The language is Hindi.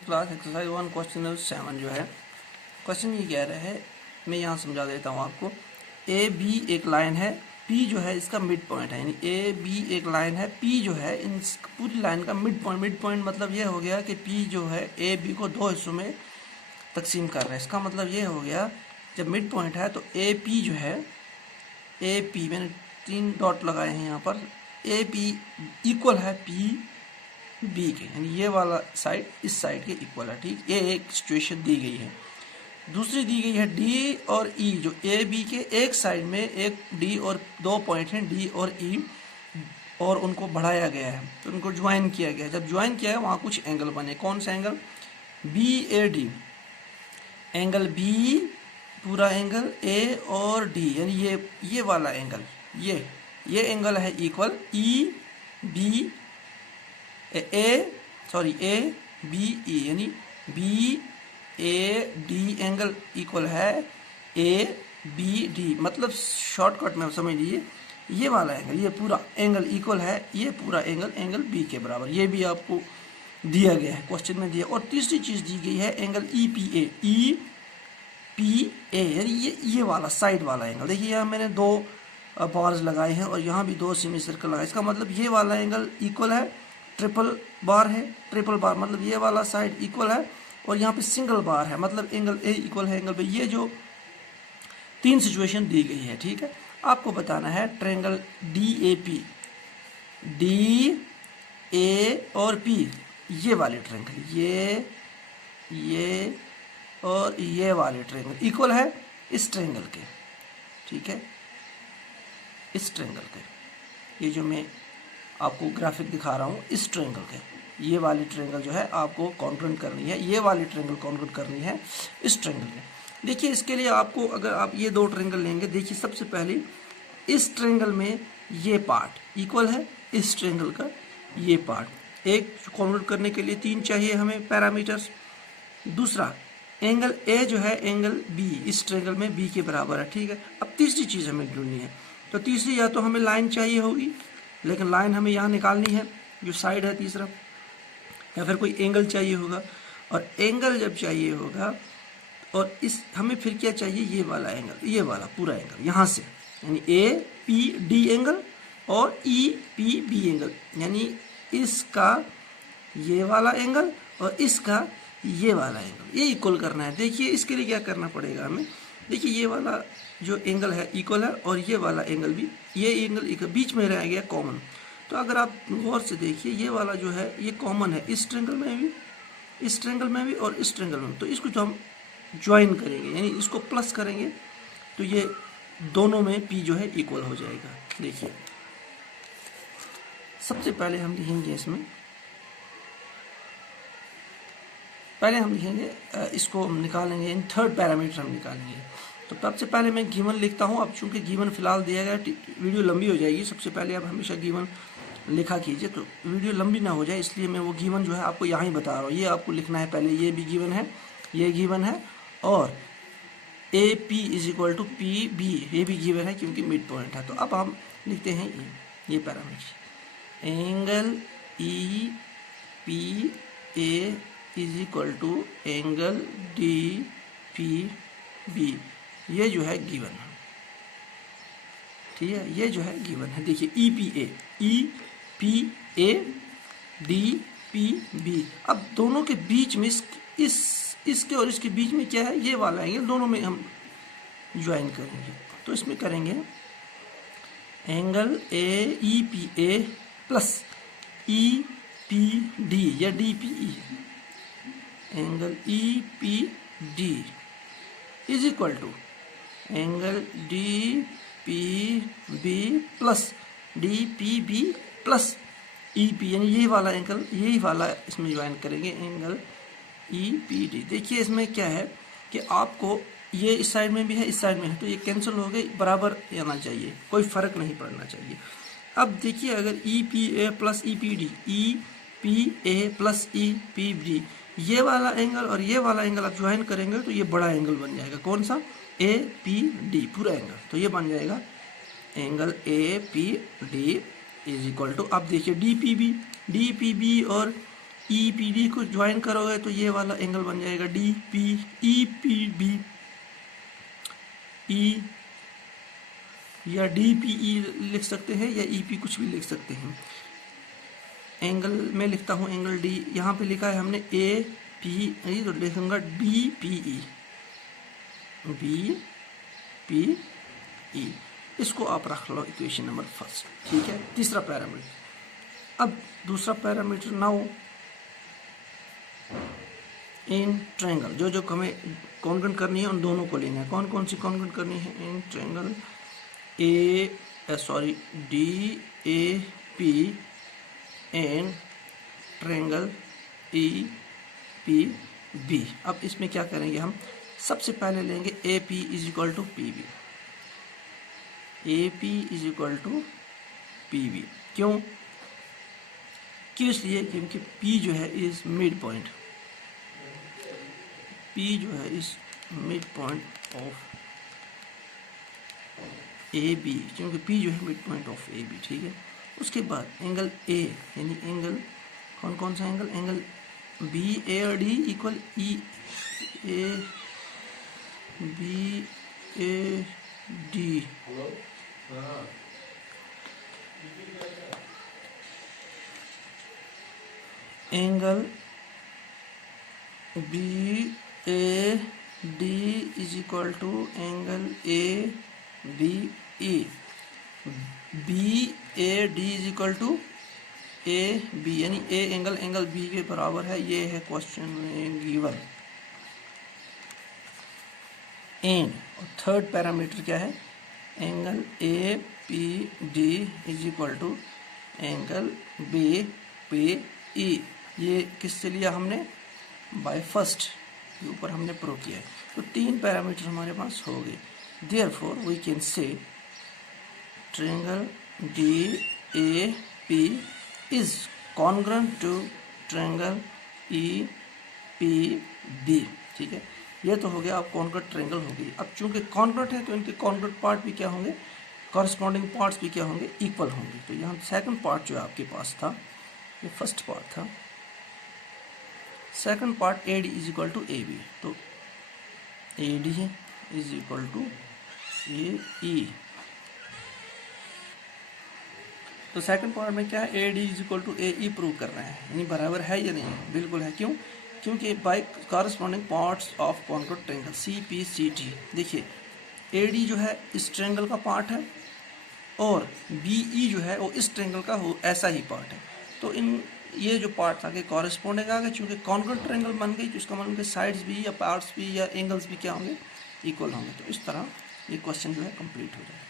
क्लास एक्सरसाइज 1 क्वेश्चन नंबर 7 जो है, क्वेश्चन ये कह रहा है, मैं यहाँ समझा देता हूँ आपको। ए बी एक लाइन है, पी जो है इसका मिड पॉइंट है, यानी ए बी एक लाइन है, पी जो है इन पूरी लाइन का मिड पॉइंट। मिड पॉइंट मतलब ये हो गया कि पी जो है ए बी को दो हिस्सों में तकसीम कर रहा है। इसका मतलब ये हो गया, जब मिड पॉइंट है तो ए पी जो है, ए पी मैंने 3 डॉट लगाए हैं यहाँ पर, ए पी इक्वल है पी बी के, यानी ये वाला साइड इस साइड के इक्वल है। ठीक, ये एक सिचुएशन दी गई है। दूसरी दी गई है डी और ई, जो ए बी के एक साइड में एक डी और 2 पॉइंट हैं डी और ई, और उनको बढ़ाया गया है, तो उनको ज्वाइन किया गया है। जब ज्वाइन किया है वहाँ कुछ एंगल बने। कौन सा angle? B A D, angle B पूरा एंगल ए और डी, यानी ये वाला एंगल, ये एंगल है equal E B A B E, यानी B A D angle equal है ए बी डी। मतलब शॉर्टकट में समझ लीजिए, ये वाला एंगल, ये पूरा एंगल इक्वल है ये पूरा एंगल बी के बराबर। ये भी आपको दिया गया है, क्वेश्चन में दिया। और तीसरी चीज़ दी गई है एंगल ई पी ए, यानी ये वाला साइड वाला एंगल। देखिए यहाँ मैंने 2 बार्स लगाए हैं और यहाँ भी 2 सेमी सर्कल लगाए। इसका मतलब ये वाला एंगल इक्वल है, ट्रिपल बार है, ट्रिपल बार मतलब ये वाला साइड इक्वल है, और यहाँ पे सिंगल बार है, मतलब एंगल ए इक्वल है एंगल बी। ये जो 3 सिचुएशन दी गई है, ठीक है। आपको बताना है triangle D A P, D A और पी, ये वाले ट्रायंगल, ये और ये वाले ट्रायंगल इक्वल है इस ट्रायंगल के, ठीक है, इस ट्रायंगल के। ये जो मैं आपको ग्राफिक दिखा रहा हूँ, इस ट्रायंगल के, ये वाली ट्रायंगल जो है आपको कॉन्ग्रुएंट करनी है, ये वाली ट्रायंगल कॉन्ग्रुएंट करनी है इस ट्रायंगल के। देखिए इसके लिए आपको, अगर आप ये 2 ट्रायंगल लेंगे, देखिए सबसे पहले इस ट्रायंगल में ये पार्ट इक्वल है इस ट्रायंगल का ये पार्ट। एक कॉन्ग्रुएंट करने के लिए 3 चाहिए हमें पैरामीटर्स। दूसरा एंगल ए जो है एंगल बी इस ट्रायंगल में बी के बराबर है, ठीक है। अब तीसरी चीज़ हमें ढूंढनी है, तो तीसरी या तो हमें लाइन चाहिए होगी, लेकिन लाइन हमें यहाँ निकालनी है जो साइड है तीसरा, या फिर कोई एंगल चाहिए होगा। और एंगल जब चाहिए होगा, और इस हमें फिर क्या चाहिए, ये वाला एंगल, ये वाला पूरा एंगल यहाँ से, यानी ए पी डी एंगल और ई पी बी एंगल, यानी इसका ये वाला एंगल और इसका ये वाला एंगल, ये इक्वल करना है। देखिए इसके लिए क्या करना पड़ेगा हमें, देखिए ये वाला जो एंगल है इक्वल है और ये वाला एंगल भी, ये एंगल इक्वल, बीच में रह गया कॉमन। तो अगर आप गौर से देखिए, ये वाला जो है ये कॉमन है इस ट्रायंगल में भी, इस ट्रायंगल में भी और इस ट्रायंगल में। तो इसको जो हम ज्वाइन करेंगे, यानी इसको प्लस करेंगे, तो ये दोनों में पी जो है इक्वल हो जाएगा। देखिए सबसे पहले हम लिखेंगे इसमें, पहले हम लिखेंगे इसको हम निकालेंगे, इन 3rd पैरामीटर हम निकालेंगे। तो सबसे पहले मैं गिवन लिखता हूँ। अब चूंकि गिवन फिलहाल दिया गया, वीडियो लंबी हो जाएगी, सबसे पहले आप हमेशा गिवन लिखा कीजिए तो वीडियो लंबी ना हो जाए, इसलिए मैं वो गिवन जो है आपको यहाँ ही बता रहा हूँ। ये आपको लिखना है पहले, ये भी गिवन है, ये गिवन है, और A P is equal to P B, ये भी गिवन है क्योंकि मिड पॉइंट है। तो अब हम लिखते हैं ये parameter, angle E P A is equal to angle D P B, ये जो है गिवन है, ठीक है, ये जो है गिवन है। देखिए E P A D P B. अब दोनों के बीच में इसके और इसके बीच में क्या है, ये वाला एंगल, दोनों में हम ज्वाइन करेंगे। तो इसमें करेंगे angle A E P A plus E P D या D P E, angle E P D is equal to angle D P B plus D P B plus E P, यानी यही वाला एंगल, यही वाला इसमें ज्वाइन करेंगे एंगल ई पी डी। देखिए इसमें क्या है कि आपको ये इस साइड में भी है इस साइड में है, तो ये कैंसिल हो गए, बराबर आना चाहिए, कोई फर्क नहीं पड़ना चाहिए। अब देखिए अगर ई P A plus E P D, E P A plus E P D, ये वाला एंगल और ये वाला एंगल आप ज्वाइन करेंगे तो ये बड़ा एंगल बन जाएगा। कौन सा? ए पी डी पूरा एंगल। तो ये बन जाएगा angle A P D is equal to, अब देखिए डी और ई पी डी को ज्वाइन करोगे तो ये वाला एंगल बन जाएगा D P E P B, E या डी पी ई लिख सकते हैं या ई पी कुछ भी लिख सकते हैं। एंगल में लिखता हूँ एंगल डी, यहाँ पे लिखा है हमने ए पी ई, तो लिखूंगा D P E, B P E. इसको आप रख लो इक्वेशन नंबर फर्स्ट, ठीक है। तीसरा पैरामीटर, अब दूसरा पैरामीटर नाउ इन ट्रायंगल, जो हमें कॉन्ग्रुएंट करनी है उन दोनों को लेना है। कौन कौन सी कॉन्ग्रुएंट करनी है? इन triangle D A P and triangle E P B. अब इसमें क्या करेंगे हम? सबसे पहले लेंगे A P is equal to P B, A P is equal to P B. क्यों इसलिए क्योंकि P जो है इज मिड पॉइंट, P जो है is mid point of A B, क्योंकि P जो है mid point of A B, ठीक है। उसके बाद एंगल A, यानी एंगल कौन सा एंगल? एंगल बी ए और D equal E A B A D, angle B A D is equal to angle A B E, B A D is equal to A B, यानी ए एंगल बी के बराबर है। ये है क्वेश्चन में गिवन। एंड थर्ड पैरामीटर क्या है? Angle A P D is equal to angle B P E. ये किससे लिया हमने? बाय फर्स्ट, ये ऊपर हमने प्रूव किया है। तो तीन पैरामीटर हमारे पास हो गए। Therefore we can say triangle D A P is congruent to triangle E P B, ठीक है। ये तो हो गया, अब कॉन्ग्रुएंट ट्रायंगल हो गई। अब चूंकि कॉन्ग्रुएंट है तो इनके कॉन्ग्रुएंट पार्ट भी क्या होंगे? कॉरस्पॉन्डिंग पार्ट्स भी क्या होंगे? इक्वल होंगे। तो यहाँ सेकंड पार्ट जो आपके पास था, ये फर्स्ट पार्ट था। Second part A D is equal to A B, तो A D is equal to A E. तो सेकंड पार्ट में क्या है? A D is equal to A E prove कर रहे हैं, यानी बराबर है या नहीं? बिल्कुल है। क्यों? क्योंकि by corresponding parts of congruent triangle C P C T. देखिए ए डी जो है इस ट्रायंगल का पार्ट है और बी ई जो है वो इस ट्रायंगल का ऐसा ही पार्ट है। तो इन ये जो पार्ट आगे कॉरस्पॉन्डिंग आ गए, चूंकि कॉन्ग्रुएंट ट्रायंगल बन गई, तो इसका मतलब उनके साइड्स भी या पार्ट्स भी या एंगल्स भी क्या होंगे? इक्वल होंगे। तो इस तरह ये क्वेश्चन जो है कंप्लीट हो जाएगा।